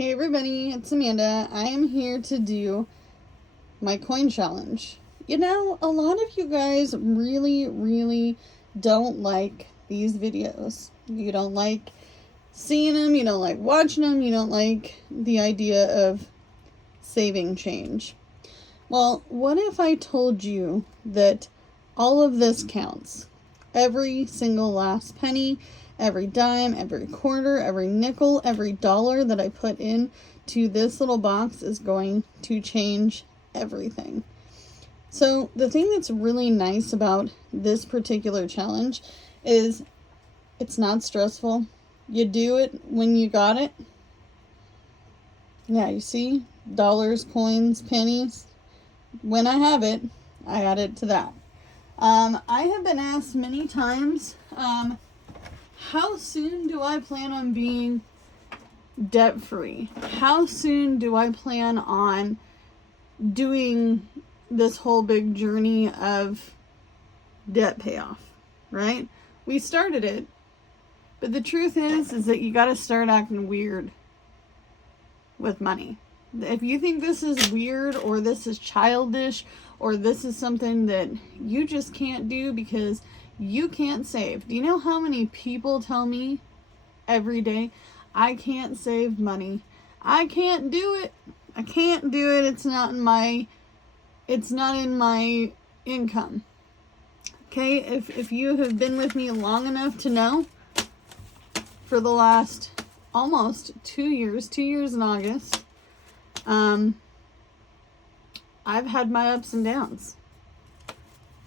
Hey everybody, it's Amanda. I am here to do my coin challenge. You know, a lot of you guys really don't like these videos. You don't like seeing them, you don't like watching them, you don't like the idea of saving change. Well, what if I told you that all of this counts? Every single last penny, every dime, every quarter, every nickel, every dollar that I put in to this little box is going to change everything. So the thing that's really nice about this particular challenge is it's not stressful. You do it when you got it. Yeah, you see? Dollars, coins, pennies. When I have it, I add it to that. I have been asked many times, how soon do I plan on being debt-free? How soon do I plan on doing this whole big journey of debt payoff, right? We started it, but the truth is that you got to start acting weird with money. If you think this is weird or this is childish or this is something that you just can't do because you can't save. Do you know how many people tell me every day, I can't save money. I can't do it. I can't do it. It's not in my income. Okay, if you have been with me long enough to know, for the last almost 2 years, 2 years in August, I've had my ups and downs.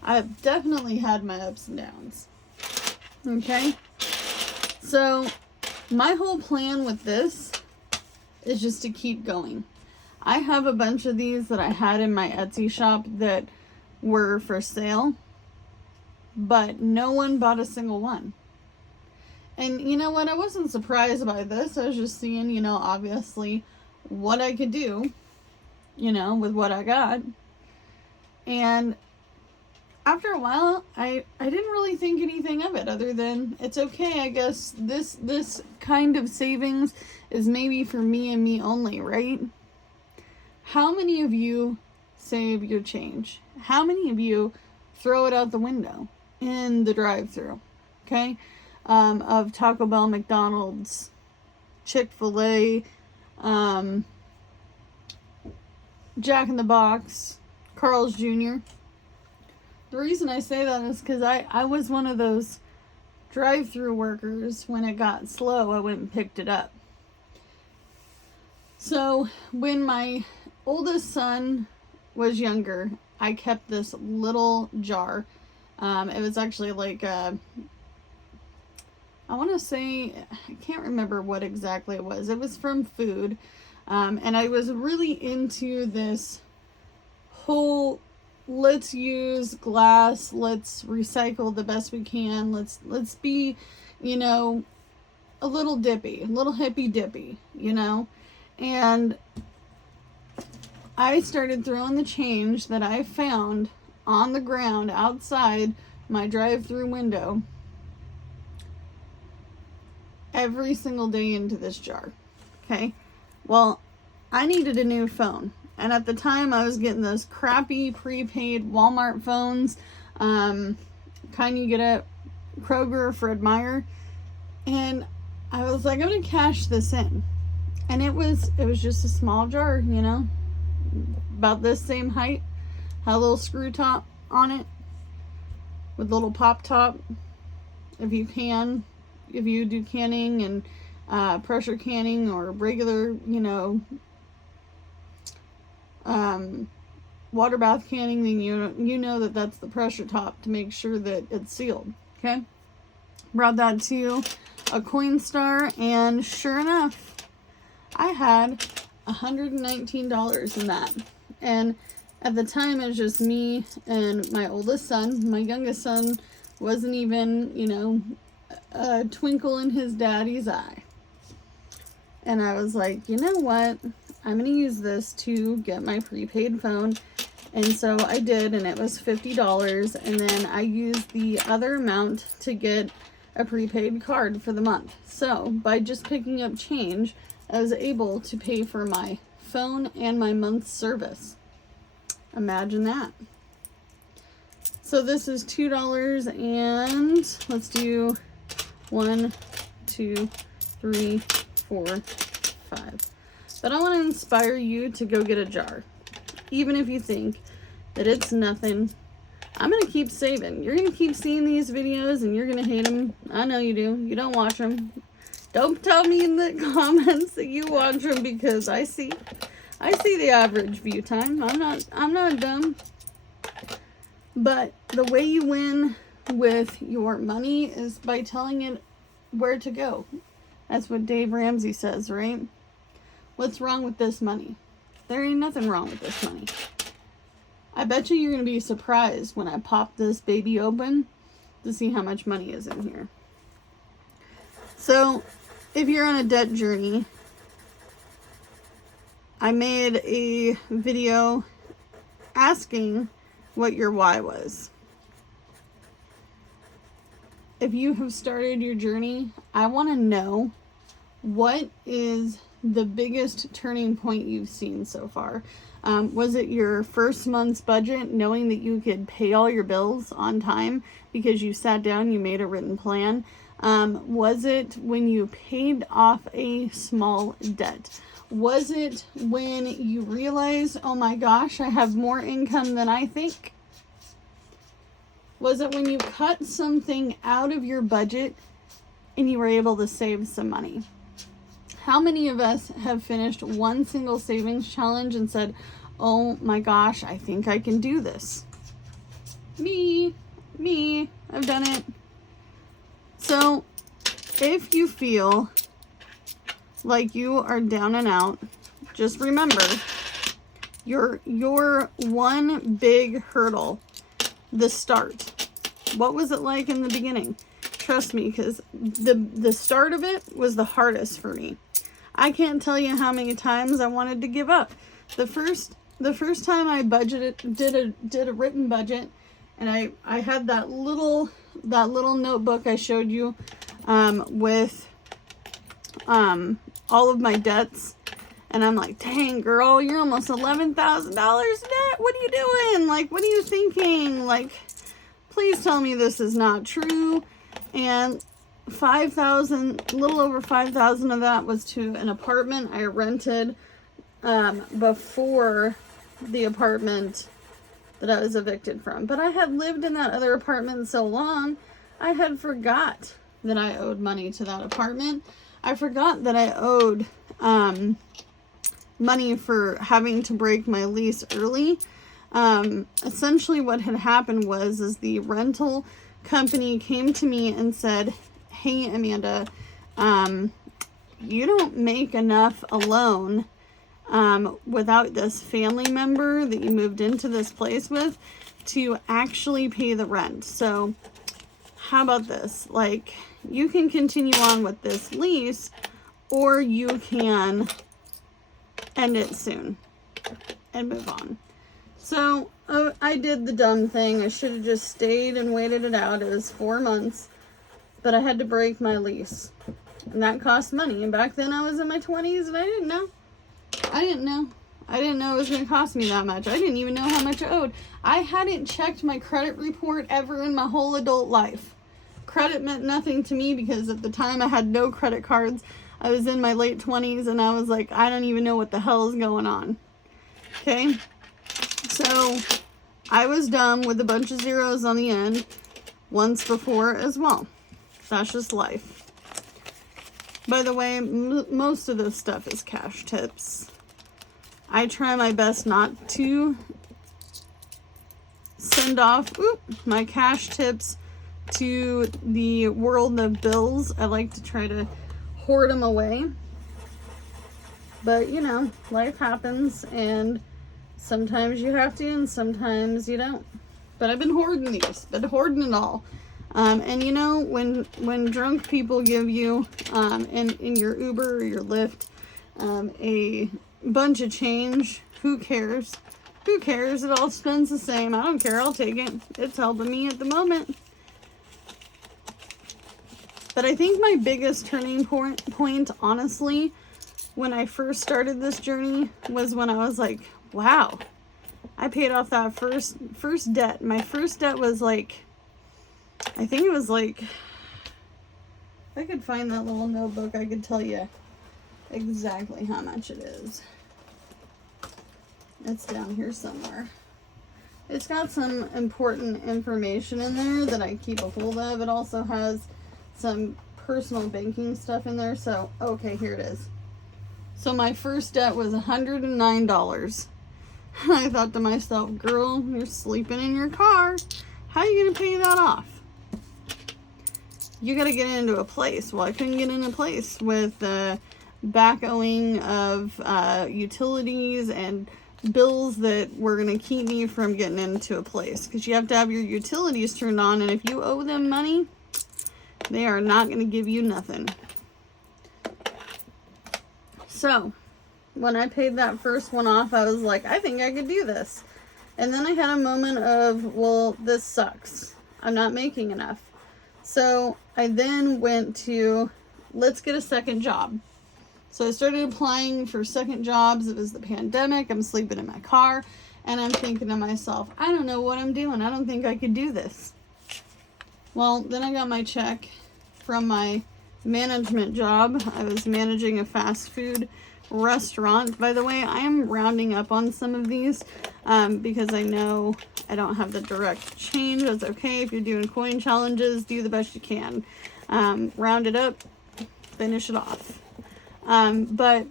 I've definitely had my ups and downs. Okay? So, my whole plan with this is just to keep going. I have a bunch of these that I had in my Etsy shop that were for sale, but no one bought a single one. And you know what? I wasn't surprised by this. I was just seeing, obviously what I could do, with what I got. And after a while, I didn't really think anything of it other than it's okay. I guess this kind of savings is maybe for me and me only, right? How many of you save your change? How many of you throw it out the window in the drive-thru? Okay? Of Taco Bell, McDonald's, Chick-fil-A, Jack in the Box, Carl's Jr. The reason I say that is because I was one of those drive-thru workers. When it got slow, I went and picked it up. So when my oldest son was younger, I kept this little jar. It was actually like I want to say, I can't remember what exactly it was. It was from food. And I was really into this whole, let's use glass, let's recycle the best we can, let's be, a little dippy, a little hippy dippy, and I started throwing the change that I found on the ground outside my drive-through window every single day into this jar. Okay, well, I needed a new phone. And at the time, I was getting those crappy prepaid Walmart phones, kind you get at Kroger or Fred Meyer. And I was like, I'm going to cash this in. And it was just a small jar, about this same height. Had a little screw top on it with a little pop top. If you do canning and pressure canning or regular, water bath canning, then you know that's the pressure top to make sure that it's sealed. Okay, brought that to a Coinstar, and sure enough, I had $119 in that. And at the time, it was just me and my oldest son. My youngest son wasn't even, a twinkle in his daddy's eye. And I was like, you know what? I'm going to use this to get my prepaid phone. And so I did, and it was $50. And then I used the other amount to get a prepaid card for the month. So by just picking up change I was able to pay for my phone and my month's service. Imagine that. So this is $2 and let's do 1, 2, 3, 4, 5. But I want to inspire you to go get a jar. Even if you think that it's nothing, I'm going to keep saving. You're going to keep seeing these videos and you're going to hate them. I know you do. You don't watch them. Don't tell me in the comments that you watch them, because I see the average view time. I'm not dumb. But the way you win with your money is by telling it where to go. That's what Dave Ramsey says, right? What's wrong with this money? There ain't nothing wrong with this money. I bet you're going to be surprised when I pop this baby open to see how much money is in here. So, if you're on a debt journey, I made a video asking what your why was. If you have started your journey, I want to know, what is the biggest turning point you've seen so far? Was it your first month's budget, knowing that you could pay all your bills on time because you sat down, you made a written plan? Was it when you paid off a small debt? Was it when you realized, oh my gosh, I have more income than I think? Was it when you cut something out of your budget and you were able to save some money? How many of us have finished one single savings challenge and said, oh my gosh, I think I can do this? Me, I've done it. So if you feel like you are down and out, just remember your one big hurdle, the start. What was it like in the beginning? Trust me, because the start of it was the hardest for me. I can't tell you how many times I wanted to give up. The first time I did a written budget, and I had that little notebook I showed you with all of my debts, and I'm like, dang girl, you're almost $11,000 in debt. What are you doing? Like, what are you thinking? Like, please tell me this is not true. And 5,000, a little over 5,000 of that was to an apartment I rented before the apartment that I was evicted from. But I had lived in that other apartment so long, I had forgot that I owed money to that apartment. I forgot that I owed money for having to break my lease early. Essentially what had happened was the rental company came to me and said, hey, Amanda, you don't make enough alone without this family member that you moved into this place with to actually pay the rent. So how about this? Like, you can continue on with this lease, or you can end it soon and move on. So I did the dumb thing. I should have just stayed and waited it out. It was 4 months, but I had to break my lease, and that cost money. And back then I was in my 20s and I didn't know. I didn't know it was going to cost me that much. I didn't even know how much I owed. I hadn't checked my credit report ever in my whole adult life. Credit meant nothing to me because at the time I had no credit cards. I was in my late 20s and I was like, I don't even know what the hell is going on. Okay? So I was dumb with a bunch of zeros on the end once before as well. That's just life. By the way, most of this stuff is cash tips. I try my best not to send off my cash tips to the world of bills. I like to try to hoard them away. But, you know, life happens, and sometimes you have to and sometimes you don't. But I've been hoarding these, hoarding it all. And you know, when drunk people give you in your Uber or your Lyft a bunch of change, who cares? Who cares? It all spends the same. I don't care. I'll take it. It's helping me at the moment. But I think my biggest turning point, honestly, when I first started this journey was when I was like, wow, I paid off that first debt. My first debt was like, I think it was like, if I could find that little notebook, I could tell you exactly how much it is. It's down here somewhere. It's got some important information in there that I keep a hold of. It also has some personal banking stuff in there. So, okay, here it is. So my first debt was $109. I thought to myself, girl, you're sleeping in your car. How are you going to pay that off? You got to get into a place. Well, I couldn't get in a place with the back owing of utilities and bills that were going to keep me from getting into a place, because you have to have your utilities turned on, and if you owe them money, they are not going to give you nothing. So when I paid that first one off, I was like, I think I could do this. And then I had a moment of, well, this sucks. I'm not making enough. So I then went to, let's get a second job. So I started applying for second jobs. It was the pandemic. I'm sleeping in my car. And I'm thinking to myself, I don't know what I'm doing. I don't think I could do this. Well, then I got my check from my management job. I was managing a fast food restaurant. By the way, I am rounding up on some of these because I know I don't have the direct change. That's okay. If you're doing coin challenges, do the best you can. Round it up, finish it off. But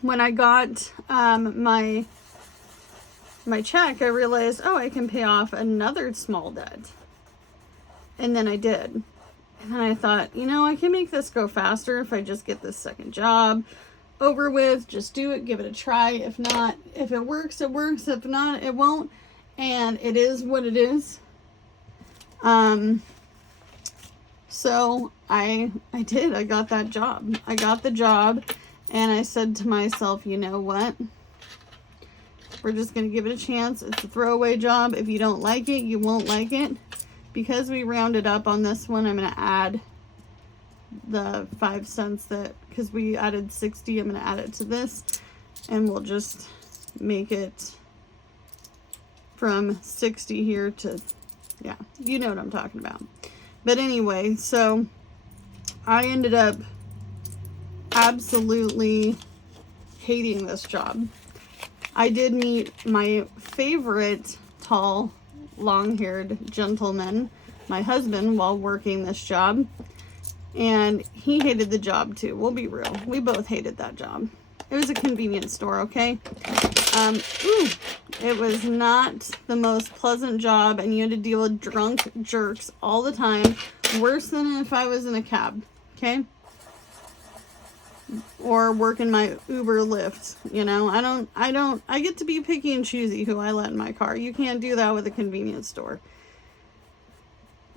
when I got my check, I realized, oh, I can pay off another small debt. And then I did. And then I thought, you know, I can make this go faster if I just get this second job over with. Just do it, give it a try. If not, if it works, it works. If not, it won't. And it is what it is. So I did. I got that job. I got the job, and I said to myself, you know what? We're just going to give it a chance. It's a throwaway job. If you don't like it, you won't like it. Because we rounded up on this one, I'm going to add the 5 cents that, because we added 60, I'm going to add it to this, and we'll just make it from 60 here to, yeah, you know what I'm talking about. But anyway, so I ended up absolutely hating this job. I did meet my favorite tall, long-haired gentleman, my husband, while working this job. And he hated the job too. We'll be real. We both hated that job. It was a convenience store, okay? It was not the most pleasant job, and you had to deal with drunk jerks all the time. Worse than if I was in a cab, okay? Or working my Uber Lyft, you know? I get to be picky and choosy who I let in my car. You can't do that with a convenience store.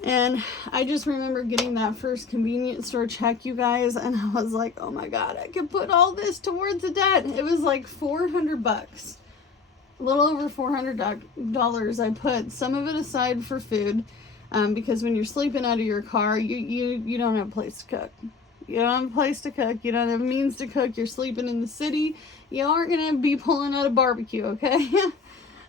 And I just remember getting that first convenience store check, you guys, and I was like, oh my God, I could put all this towards the debt. It was like $400, a little over $400. I put some of it aside for food, because when you're sleeping out of your car, you don't have a place to cook. You don't have a place to cook. You don't have means to cook. You're sleeping in the city. You aren't going to be pulling out a barbecue, okay?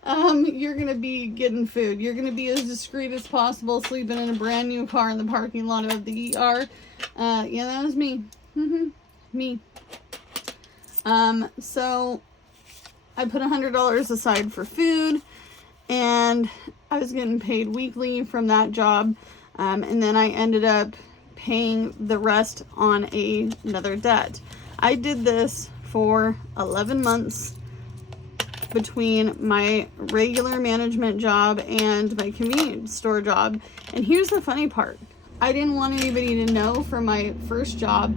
You're going to be getting food. You're going to be as discreet as possible, sleeping in a brand new car in the parking lot of the ER. Yeah, that was me. Me. So I put $100 aside for food, and I was getting paid weekly from that job. And then I ended up paying the rest on another debt. I did this for 11 months between my regular management job and my convenience store job. And here's the funny part. I didn't want anybody to know from my first job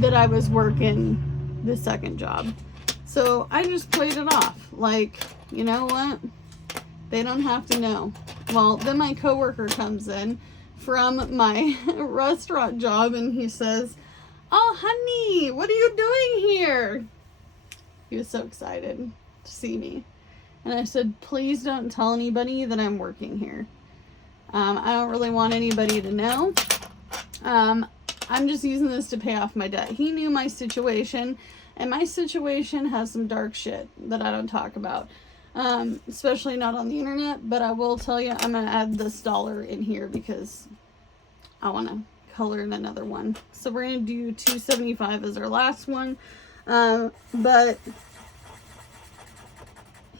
that I was working the second job. So I just played it off. Like, you know what? They don't have to know. Well, then my coworker comes in from my restaurant job, and he says, oh, honey, what are you doing here? He was so excited to see me. And I said, please don't tell anybody that I'm working here. I don't really want anybody to know. I'm just using this to pay off my debt. He knew my situation, and my situation has some dark shit that I don't talk about. Especially not on the internet, but I will tell you, I'm going to add this dollar in here because I want to color in another one. So we're going to do 275 as our last one. But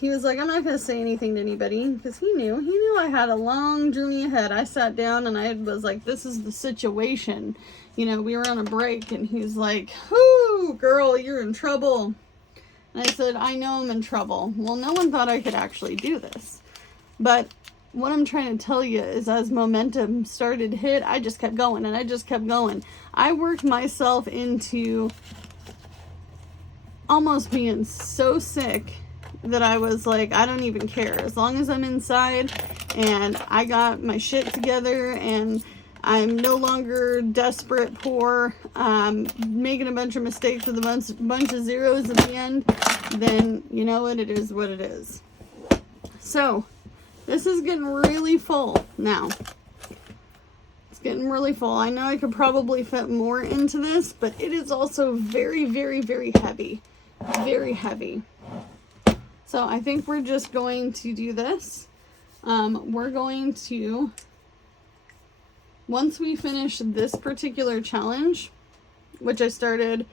he was like, I'm not going to say anything to anybody, because he knew I had a long journey ahead. I sat down and I was like, this is the situation. You know, we were on a break, and he's like, whoo, girl, you're in trouble. And I said, I know I'm in trouble. Well, no one thought I could actually do this. But what I'm trying to tell you is, as momentum started to hit, I just kept going, and I just kept going. I worked myself into almost being so sick that I was like, I don't even care. As long as I'm inside and I got my shit together and I'm no longer desperate, poor, making a bunch of mistakes with a bunch of zeros at the end, then you know what, it is what it is. So, this is getting really full now. It's getting really full. I know I could probably fit more into this, but it is also very, very, very heavy. Very heavy. So I think we're just going to do this. We're going to, once we finish this particular challenge, which I started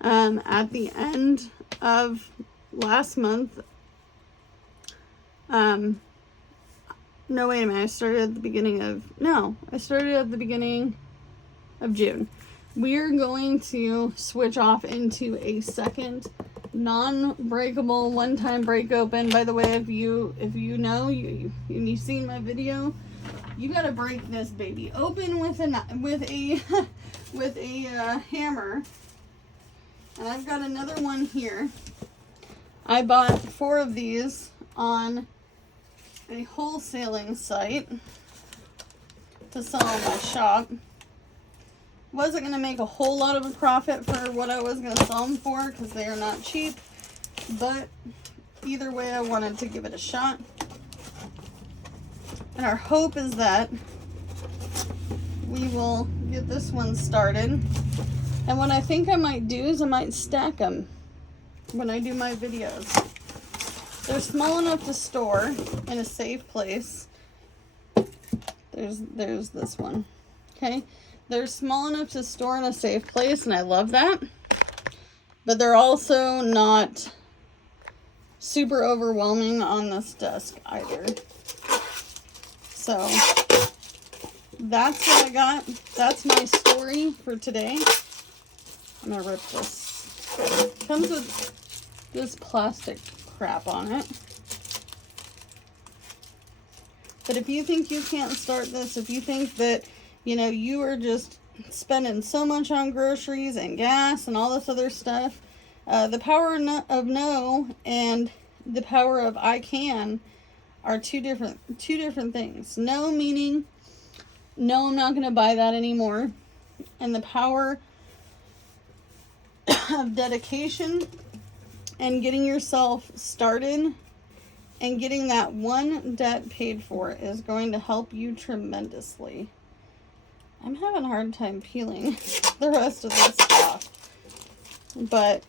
at the end of last month. No, wait a minute. I started at the beginning of June. We are going to switch off into a second non-breakable one-time break open. By the way, if you know, you've seen my video, you gotta break this baby open with a hammer. And I've got another one here. I bought 4 of these on a wholesaling site to sell in my shop. Wasn't going to make a whole lot of a profit for what I was going to sell them for, because they are not cheap, but either way I wanted to give it a shot. And our hope is that we will get this one started. And what I think I might do is I might stack them when I do my videos. They're small enough to store in a safe place. There's this one. Okay? They're small enough to store in a safe place, and I love that. But they're also not super overwhelming on this desk either. So that's what I got. That's my story for today. I'm gonna rip this. It comes with this plastic crap on it. But if you think you can't start this, if you think that, you know, you are just spending so much on groceries and gas and all this other stuff, the power of no and the power of I can are two different things. No meaning, no, I'm not going to buy that anymore. And the power of dedication and getting yourself started and getting that one debt paid for is going to help you tremendously. I'm having a hard time peeling the rest of this off. But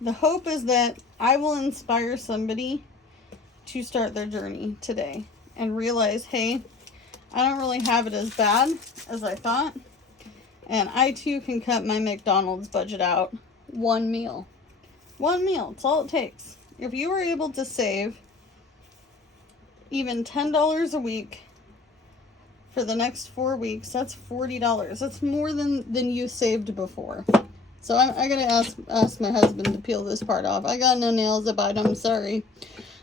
the hope is that I will inspire somebody to start their journey today and realize, hey, I don't really have it as bad as I thought. And I too can cut my McDonald's budget out. One meal. One meal. It's all it takes. If you were able to save even $10 a week for the next 4 weeks, that's $40. That's more than you saved before. So I gotta ask my husband to peel this part off. I got no nails to bite, I'm sorry.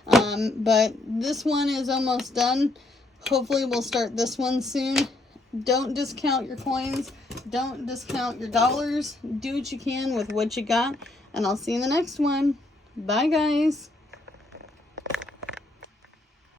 But this one is almost done. Hopefully we'll start this one soon. Don't discount your coins. Don't discount your dollars. Do what you can with what you got. And I'll see you in the next one. Bye, guys.